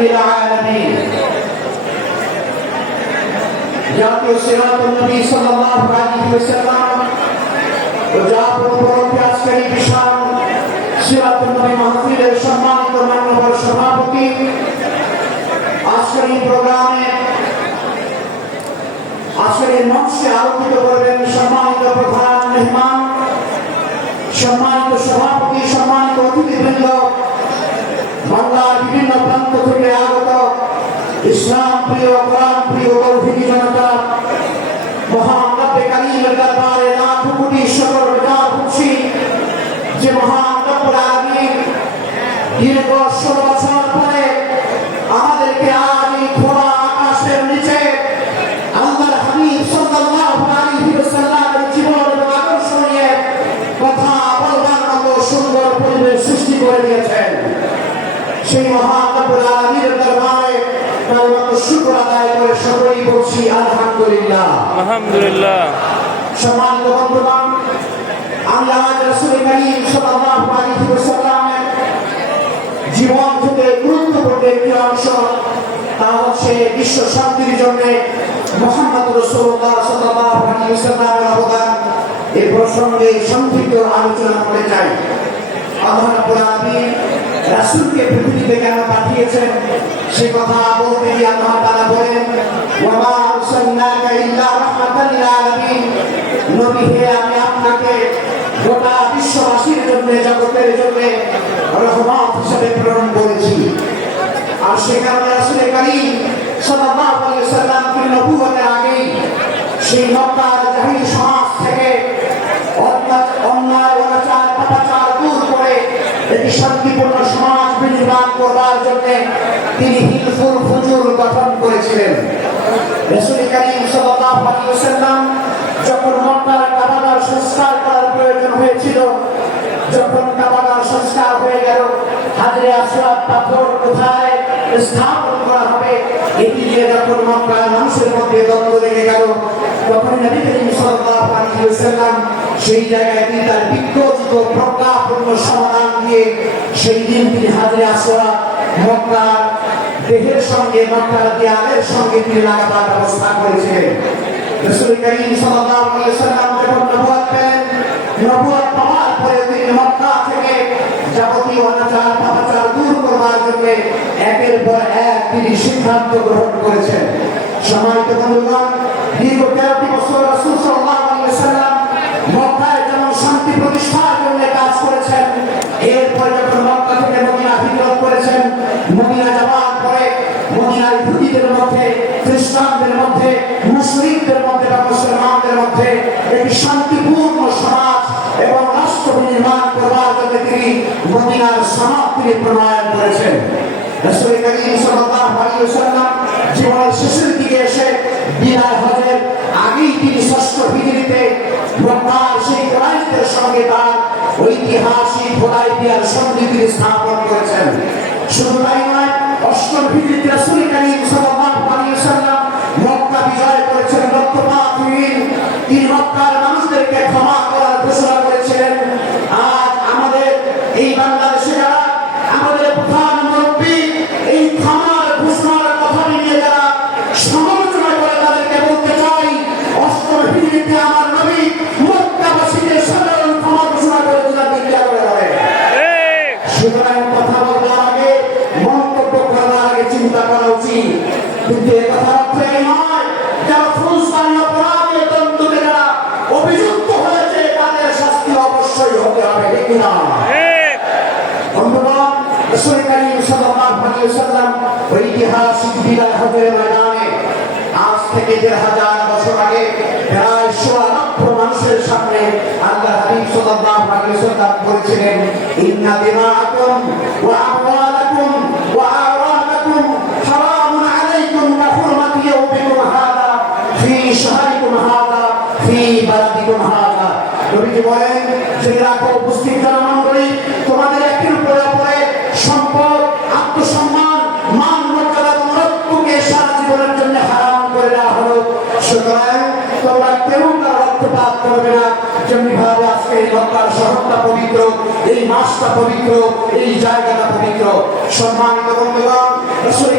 للعالمين জাতীয় সিরাতুন নবী সাল্লাল্লাহু আলাইহি ওয়াসাল্লাম ও জাতীয় উপলক্ষে আজকের এই বিশাল সিরাতুন নবী মাহফিলের সম্মানিত মাননীয় সভাপতি আজকের এই প্রোগ্রামে আজকের এই মঞ্চে আলোকিত করবেন সম্মানিত প্রধান মেহমান, সম্মানিত সভাপতি, সম্মানিত অতিথিবৃন্দ, বাংলার বিভিন্ন প্রান্ত থেকে আগত ইসলাম প্রিয়, কোরআন প্রিয় তৌহিদি জনতা, মহান রব্বে কারীমের দরবারে লাখ কোটি শুকর গুজার হচ্ছি যে মহান রব্বুল আলামিন দীর্ঘ 16 বছর পরে আমাদেরকে আজ এই খোলা আকাশের নিচে আল্লাহর হাবিব সাল্লাল্লাহু আলাইহি ওয়াসাল্লামের জীবন এবং আদর্শ নিয়ে কথা বলবার মতো সুন্দর পরিবেশ সৃষ্টি করে দিয়েছেন। সেই মহান রব্বুল আলামিনের দরবারে কালিমাতুশ শুকর আদায় করে সকলেই বলছি আলহামদুলিল্লাহ। আলহামদুলিল্লাহ। সম্মানিত বন্ধুগণ, আমি আজ রাসূল কারীম সাল্লাল্লাহু আলাইহি ওয়াসাল্লামের জীবন থেকে গুরুত্বপূর্ণ একটি অংশ, তা হচ্ছে বিশ্ব শান্তির জন্য মুহাম্মদ রাসূলুল্লাহ সাল্লাল্লাহু আলাইহি ওয়াসাল্লামের অবদান, এই প্রসঙ্গে সংক্ষিপ্ত আলোচনা করতে চাই। আল্লাহ রাব্বুল আলামিন রাসূলকে পৃথিবীতে কেন পাঠিয়েছেন সে কথা বলতে গিয়ে আল্লাহ তাআলা বলেন, ওয়া মা আরসালনাকা ইল্লা রাহমাতাল লিল আলামিন, নবী হে আমি আপনাকে গোটা বিশ্ববাসীর জন্য, জগতের জন্য রহমত হিসেবে প্রেরণ করেছি। আর সে কারণে রাসূল কারীম সাল্লাল্লাহু আলাইহি ওয়াসাল্লামকে নবুয়তের আগেই সেই মক্কার জাহিলি সমাজ থেকে অন্যায়, অনাচার, পাপাচার দূর করে একটি শান্তিপূর্ণ সমাজ বিনির্মাণ করবার জন্য তিনি হিলফুল ফুজুর গঠন করেছিলেন। রাসূল কারীম সাল্লাল্লাহু আলাইহি ওয়াসাল্লাম যখন মক্কার কাবাগার সংস্কার করার প্রয়োজন হয়েছিল, যখন কাবাগার সংস্কার হয়ে গেল, হাজরে আসওয়াদ পাথর কোথায় স্থাপন করা হবে এটি নিয়ে যখন মক্কার মানুষের মধ্যে দ্বন্দ্ব লেগে গেল, তখন নবী করিম সাল্লাল্লাহু আলাইহি ওয়াসাল্লাম সেই জায়গায় তিনি তার বিজ্ঞোচিত প্রজ্ঞাপূর্ণ সমাধান দিয়ে সেই দিন তিনি হাজরে আসওয়াদ মক্কার দেহের সঙ্গে, মক্কার দেয়ালের সঙ্গে তিনি লাগাবার ব্যবস্থা করেছিলেন। রাসূল কারীম সাল্লাল্লাহু আলাইহি ওয়াসাল্লাম যখন নবুয়ত পেলেন, নবুয়ত পাওয়ার পরে তিনি মক্কা থেকে যাবতীয় অনাচার, পাপাচার দূর করবার জন্য একের পর এক তিনি সিদ্ধান্ত গ্রহণ করেছেন। সম্মানিত বন্ধুগণ, দীর্ঘ 13টি বছর রাসূল সাল্লাল্লাহু আলাইহি ওয়াসাল্লাম মক্কায় যেমন শান্তি প্রতিষ্ঠার জন্য কাজ করেছেন, এরপর যখন মক্কা থেকে মদিনা হিজরত করেছেন, মদিনা যাওয়ার পরে মদিনার ইহুদিদের মধ্যে, খ্রিস্টানদের মধ্যে, মুসলিমদের মধ্যে বা মুসলমানদের মধ্যে একটি শান্তিপূর্ণ সমাজ এবং রাষ্ট্র নির্মাণ করবার জন্য তিনি মদিনার সনদ তিনি প্রণয়ন করেছেন। রাসূল কারীম সাল্লাল্লাহু আলাইহি ওয়াসাল্লাম জীবনের শেষের দিকে এসে বিদায় হজের আগেই তিনি 6ষ্ঠ হিজরিতে মক্কার সেই কুরাইশদের সঙ্গে তার ঐতিহাসিক হুদায়বিয়ার সন্ধি তিনি স্থাপন করেছেন। শুধু তাই নয়, 8ম হিজরিতে রাসূল কারীম সাল্লাল্লাহু আলাইহি ওয়াসাল্লাম মক্কা বিজয় করেছেন রক্তপাতহীন। তিনি মক্কার মানুষদেরকে ক্ষমা করার ঘোষণা করেছিলেন। আজ আমাদের এই বাংলাদেশে যারা আমাদের প্রধান মুরব্বী এই ক্ষমার ঘোষণার কথা নিয়ে যারা সমালোচনা করে, তাদেরকে বলতে চাই 8ম হিজরিতে আমার নবী মক্কাবাসীদের সাধারণ ক্ষমা ঘোষণা করে দিলেন, বিদ্যা করে হবে। সুতরাং কথা বলার আগে, মন্তব্য করার আগে চিন্তা করা উচিত। কিন্তু এ কথার অর্থ এই নয় যারা ফৌজদারি অপরাধে দণ্ডকে যারা অভিযুক্ত হয়েছে তাদের শাস্তি অবশ্যই হতে হবে, ঠিক না? বন্ধুগণ, রাসূল কারীম সাল্লাল্লাহু আলাইহি ওয়াসাল্লাম ঐতিহাসিক বিদায় হজের ময়দানে আজ থেকে 1000 বছর আগে প্রায় 16 লক্ষ মানুষের সামনে আল্লাহর হাবিব সাল্লাল্লাহু আলাইহি ওয়াসাল্লাম বলেছিলেন, ইন্না দিমাআকুম ওয়া আমওয়ালাকুম ওয়া আরাদাকুম হারামুন আলাইকুম কা হুরমাতি ইয়াউমিকুম হাদা ফি শাহরিকুম হাদা ফি বালাদিকুম হাদা। নবীজি বলেন, জেনে রাখো উপস্থিত জনমণ্ডলী, তোমাদের একের উপরে অপরে সম্পদ, আত্মসম্মান, মান, মর্যাদা এবং রক্তকে সারা জীবনের জন্য হারাম করে দেওয়া হলো। সুতরাং তোমরা কেউ তার রক্তপাত করবে না। যেমনি ভাবে আজকে এই মক্কার শহরটা পবিত্র, এই মাসটা পবিত্র, এই জায়গাটা পবিত্র। সম্মানিত বন্ধুগণ, রাসূল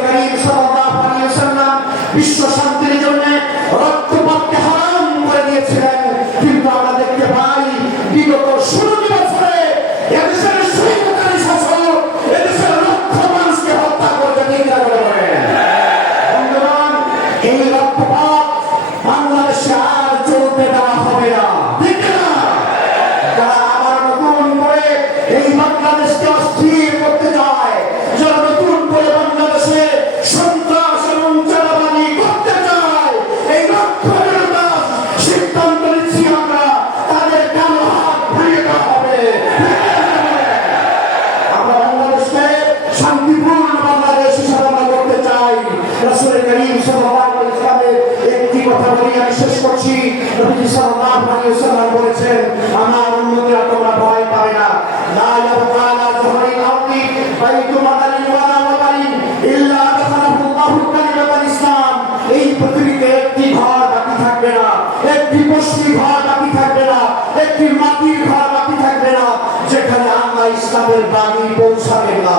মুসলিম ঘর বাকি থাকবে না, একটি মাটির ঘর বাকি থাকবে না যেখানে আমরা ইসলামের বাণী পৌঁছাবে না।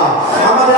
আমাদের